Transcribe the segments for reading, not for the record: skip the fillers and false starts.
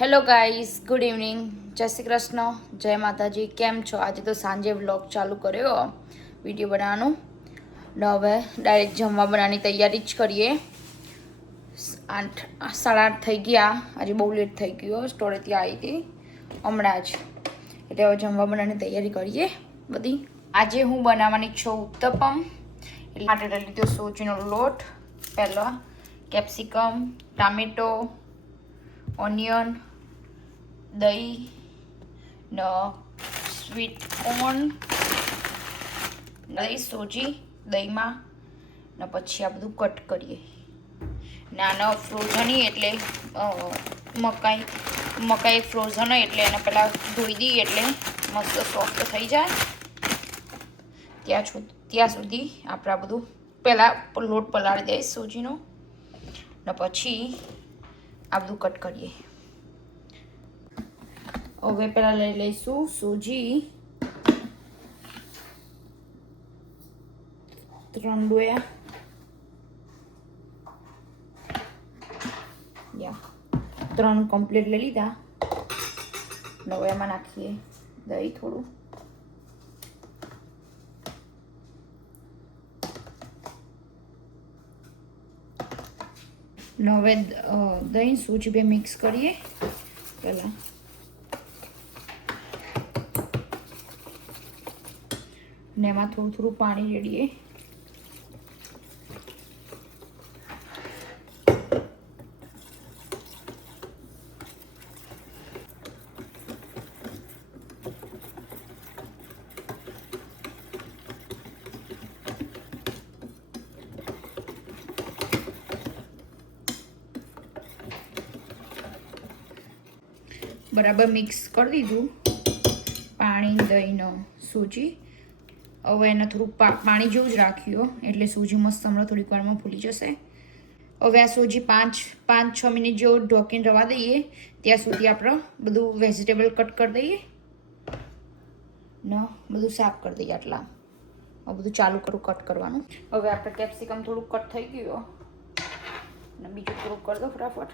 Hello guys, good evening, જય શ્રી કૃષ્ણ, જય માતાજી. કેમ છો? આજે તો સાંજે વ્લોગ ચાલુ કર્યો વિડીયો બનાવવાનું ને હવે ડાયરેક્ટ જમવા બનાવવાની તૈયારી જ કરીએ. 8:30 થઈ ગયા. આજે બહુ લેટ થઈ ગયો. સ્ટોરેથી આવી હતી હમણાં જ, એટલે હવે જમવા બનાવવાની તૈયારી કરીએ બધી. આજે હું બનાવવાની છું ઉત્તપમ. એટલે માટે લઈ લીધો સોજીનો લોટ, પહેલાં કેપ્સિકમ, ટામેટો, ઓનિયન, દહીં ને સ્વીટ કોર્ન, દહીં, સોજી દહીંમાં ને પછી આ બધું કટ કરીએ. નાનો ફ્રોઝન એટલે મકાઈ ફ્રોઝન હોય એટલે એને પહેલાં ધોઈ દઈએ એટલે મસ્ત સોફ્ટ થઈ જાય. ત્યાં સુધી આપણે આ બધું પહેલાં લોટ પલાળી દઈએ સોજીનો ને પછી આ બધું કટ કરીએ. હવે પહેલાં લઈ લઈશું સોજી 3 ડોયા, 3 કમ્પ્લીટ લઈ લીધા. હવે એમાં નાખીએ દહીં થોડું, ને હવે દહીં સોજી બે મિક્સ કરીએ પહેલાં. ને એમાં થોડું થોડું પાણી રેડીએ. બરાબર મિક્સ કરી દીધું પાણી, દહીંનો, સૂજી. હવે એને થોડું પાણી જેવું જ રાખ્યું એટલે સૂજી મસ્ત હમણાં થોડીક વારમાં ફૂલી જશે. હવે આ સૂજી 5-6 મિનિટ જેવું ઢોકીને રવા દઈએ. ત્યાં સુધી આપણે બધું વેજીટેબલ કટ કરી દઈએ ને બધું સાફ કરી દઈએ. આટલા હવે બધું ચાલુ કરું કટ કરવાનું. હવે આપણે કેપ્સિકમ થોડું કટ થઈ ગયું ને બીજું થોડું કરી દો ફટાફટ.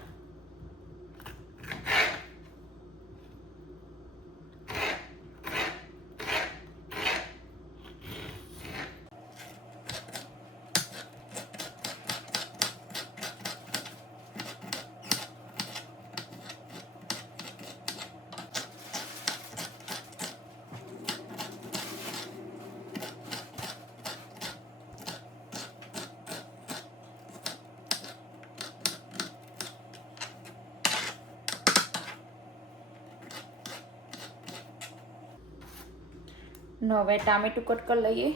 હવે ટામેટું કટ કરી લઈએ.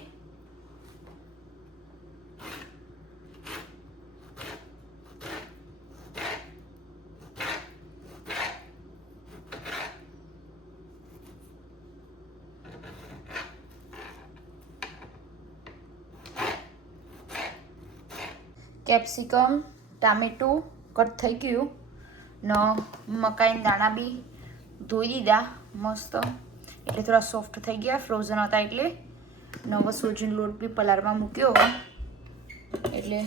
કેપ્સિકમ, ટામેટું કટ થઈ ગયું ને મકાઈના દાણા બી ધોઈ દીધા મસ્ત, એટલે થોડા સોફ્ટ થઈ ગયા, ફ્રોઝન હતા એટલે. નવો સોજીનો લોટ બી પલાળવા મૂક્યો એટલે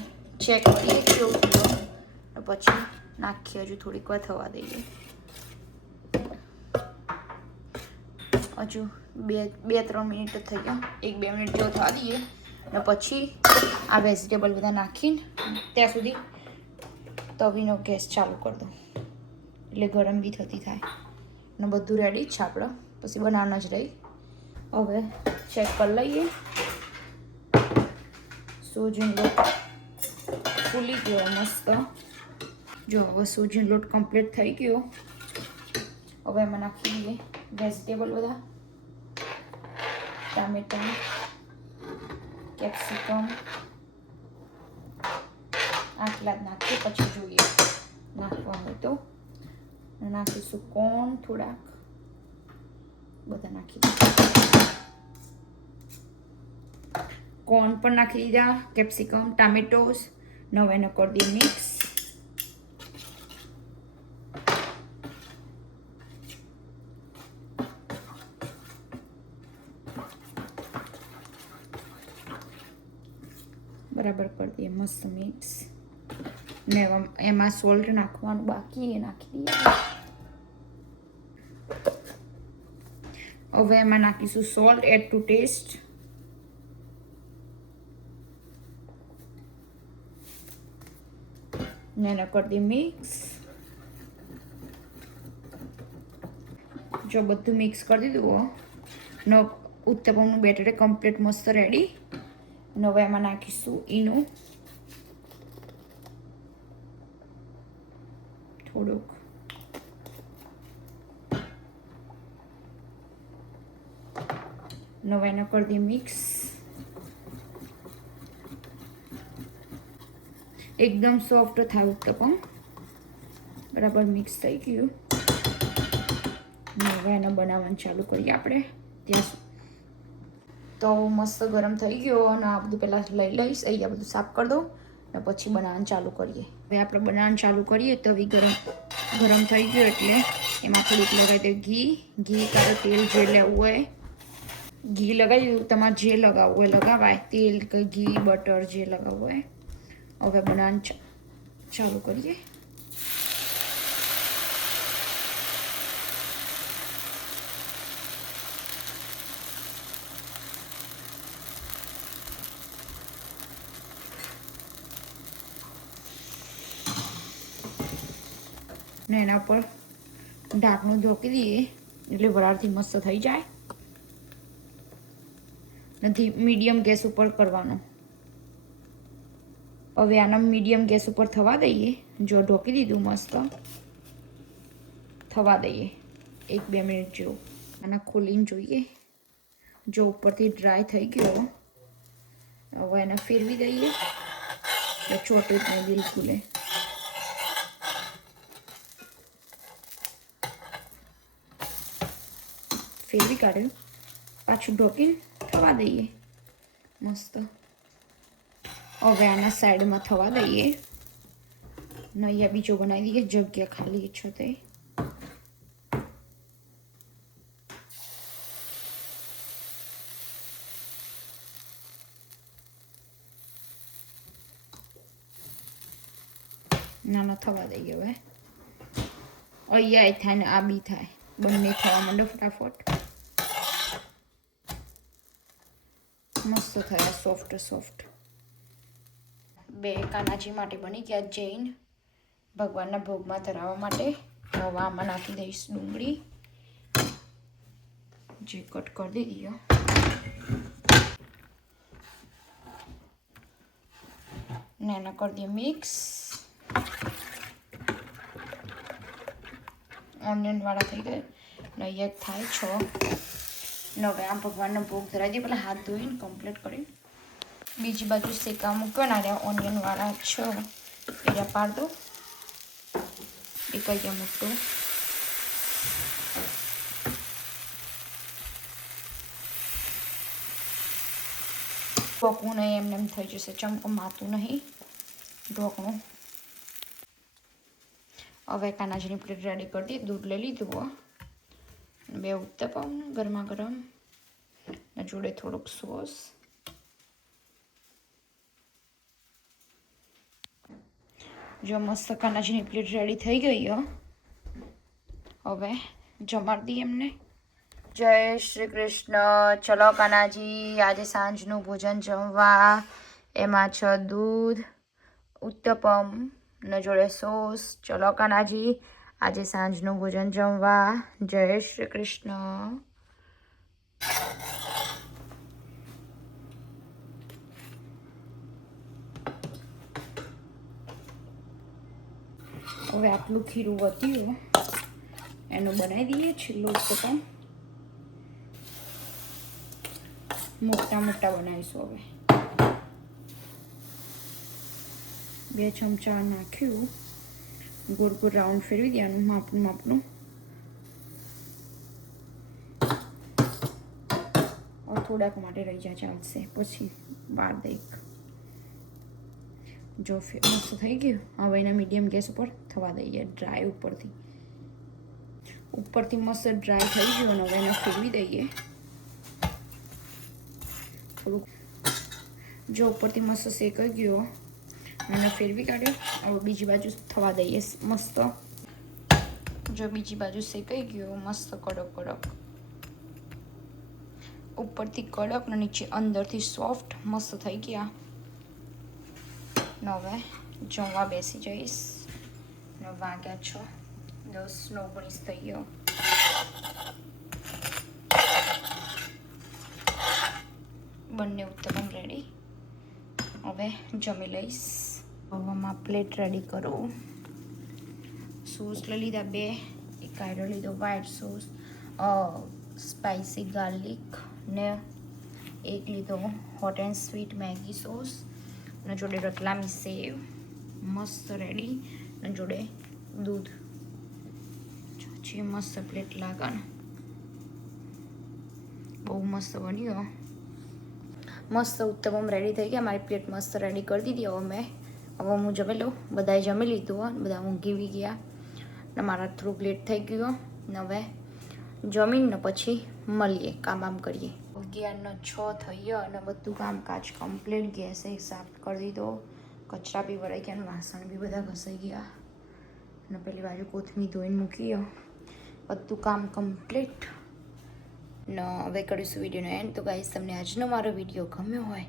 ચેક કરીએ કેવું થયો પછી નાખીએ. હજુ થોડીક વાર થવા દઈએ. હજુ 2-3 મિનિટ જ થઈ ગયા, 1-2 મિનિટ જેવો થવા દઈએ ને પછી આ વેજીટેબલ બધા નાખીને ત્યાં સુધી તવીનો ગેસ ચાલુ કરી દો એટલે ગરમ બી થતી થાય ને બધું રેડી જ છે આપણે, પછી બનાવવાના જ રહી. હવે ચેક કરી લઈએ. સોજીનો લોટ ફૂલી ગયો મસ્ત. જો હવે સોજીનો લોટ કમ્પ્લીટ થઈ ગયો. હવે એમાં નાખી દઈએ વેજીટેબલ બધા, ટામેટા, કેપ્સિકમ, આટલા જ નાખીએ. પછી જોઈએ નાખવા હોય તો નાખીશું કોર્ન થોડાક, બધા નાખી દીધા. કોર્ન પણ નાખી દીધા, કેપ્સિકમ, ટામેટોસ. હવે એને કરી દઈએ મિક્સ. બરાબર કરી દઈએ મસ્ત મિક્સ. ને એમાં સોલ્ટ નાખવાનું બાકી એ નાખી દઈએ. હવે એમાં નાખીશું સોલ્ટ એડ ટુ ટેસ્ટ. ને એને કરી દઈએ મિક્સ. જો બધું મિક્સ કરી દીધું નો ઉત્તપમનું બેટર કમ્પ્લીટ મસ્ત રેડી. અને હવે એમાં નાખીશું ઈનું થોડુંક. હવે એને કરી દઈએ મિક્સ. એકદમ સોફ્ટ થાય ઉત્તપમ. બરાબર મિક્સ થઈ ગયું. હવે એને બનાવવાનું ચાલુ કરીએ આપણે. ત્યાં તો મસ્ત ગરમ થઈ ગયો અને આ બધું પહેલાં લઈ લઈશ. અહીંયા બધું સાફ કરી દઉં અને પછી બનાવવાનું ચાલુ કરીએ. હવે આપણે બનાવવાનું ચાલુ કરીએ તો ગરમ થઈ ગયો એટલે એમાં થોડુંક લગાવી દઈએ ઘી કાં તેલ જે લેવું હોય. ઘી લગાવી દીધું. તમારે જે લગાવવું હોય લગાવાય. તેલ કે ઘી બટર જે લગાવવું હોય. હવે બનાવવાનું ચાલુ કરીએ. ને એના પર ઢાંકણું ઢોકી દઈએ એટલે વરાળથી મસ્ત થઈ જાય. નથી મીડિયમ ગેસ ઉપર કરવાનો. હવે આને મીડિયમ ગેસ ઉપર થવા દઈએ. જો ઢોકી દીધું મસ્ત થવા દઈએ 1-2 મિનિટ જેવું. આને ખોલીને જોઈએ. જો ઉપરથી ડ્રાય થઈ ગયો. હવે એને ફેરવી દઈએ એટલે ચોટે જ નહીં બિલકુલ. ફેરવી કાઢ્યું. પાછું ઢોકીને થવા દઈએ મસ્ત. હવે આના સાઈડમાં થવા દઈએ. ને અહીંયા બીજો બનાવી દઈએ જગ્યા ખાલી છે તે. નાનો થવા દઈએ. હવે અહીંયા થાય ને આ બી થાય. બંને થવા માંડો ફટાફટ. મસ્ત થયા સોફ્ટ. 2 કાનાજી માટે બની ગયા જૈન ભગવાનના ભોગમાં ધરાવવા માટે. હવે આમાં નાખી દઈશ ડુંગળી જે કટ કરી દીધી. ને એને કરી દઈએ મિક્સ. ઓનિયન વાળા થઈ ગયા ને અહીંયા થાય 6. ને હવે આમ ભગવાનનો ભોગ ધરાવી દઈએ. પહેલાં હાથ ધોઈને કમ્પ્લીટ કરી. બીજી બાજુ શેકા મૂક્યો ને રહ્યા ઓનિયન વાળા 6 એરિયા પાડ દો. એક અહીંયા મૂકતો. ઢોકવું નહીં એમને એમ થઈ જશે. ચમકો માતું નહીં ઢોકણું. હવે કાનાજીની પ્લેટ રેડી કરી દઈએ. દૂધ લઈ લીધું. 2 ઉત્તપમ ગરમા ગરમ ને જોડે થોડુંક સોસ. જો મસ્ત કાનાજીની પ્લેટ રેડી થઈ ગઈ. હવે જમાડી દઈએ એમને. જય શ્રી કૃષ્ણ. ચલો કાનાજી આજે સાંજનું ભોજન જમવા. એમાં છે દૂધ ઉત્તપમ ને જોડે સોસ. ચલો કાનાજી આજે સાંજનું ભોજન જમવા. જય શ્રી કૃષ્ણ. હવે આટલું ખીરું વધ્યું એનું બનાવી દઈએ છેલ્લો ઉત્તપમ. મોટા બનાવીશું. હવે 2 ચમચા નાખ્યું. ગોળ રાઉન્ડ ફેરવી દેવાનું માપનું. થોડાક માટે રહી જાય ચાલશે. પછી બાર દેખ. જો મસ્ત થઈ ગયું. હવે એના મીડિયમ ગેસ ઉપર થવા દઈએ. ડ્રાય ઉપરથી મસ્ત ડ્રાય થઈ ગયું. હવે એને ફેરવી દઈએ થોડુંક. જો ઉપરથી મસ્ત શેકાઈ ગયો અને ફેરવી કાઢ્યો. હવે બીજી બાજુ થવા દઈએ મસ્ત. જો બીજી બાજુ શેકાઈ ગયો મસ્ત કડક. ઉપરથી કડક ને નીચે અંદરથી સોફ્ટ મસ્ત થઈ ગયા. ને હવે જમવા બેસી જઈશ. ને વાગ્યા 6:10:19 થઈ ગયો. બંને ઉત્તપમ રેડી. હવે જમી લઈશ. હવામાં પ્લેટ રેડી કરું. સોસ લઈ લીધા 2. એક આયરો લીધો વ્હાઈટ સોસ, સ્પાઇસી ગાર્લિક, ને એક લીધો hot and sweet Maggi sauce, અને જોડે રતલામી સેવ મસ્ત રેડી, અને જોડે દૂધ. જે મસ્ત પ્લેટ લાગે ને, બહુ મસ્ત બન્યો. મસ્ત ઉત્તપમ રેડી થઈ ગયા. મારી પ્લેટ મસ્ત રેડી કરી દીધી. હવે હું જમી લઉં. બધાએ જમી લીધું. બધા ઊંઘી બી ગયા ને મારા થોડુંક લેટ થઈ ગયું. ને હવે જમીને પછી મળીએ, કામ કરીએ. 11:06 થઈ ગયો અને બધું કામકાજ કમ્પ્લીટ. ગેસે સાફ કરી દીધો, કચરા બી વળાઈ ગયા, વાસણ બી બધા ઘસાઈ ગયા, અને પેલી બાજુ કોથમીર ધોઈને મૂકી. બધું કામ કમ્પ્લીટ. ને હવે કરીશું વિડીયોનો એન્ડ. તો ગાઈસ, તમને આજનો મારો વિડીયો ગમ્યો હોય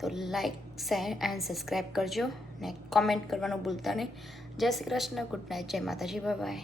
તો લાઈક, શેર એન્ડ સબસ્ક્રાઈબ કરજો, ને કોમેન્ટ કરવાનું ભૂલતા નહીં. જય શ્રી કૃષ્ણ, ગુડ નાઇટ, જય માતાજી, બાય બાય.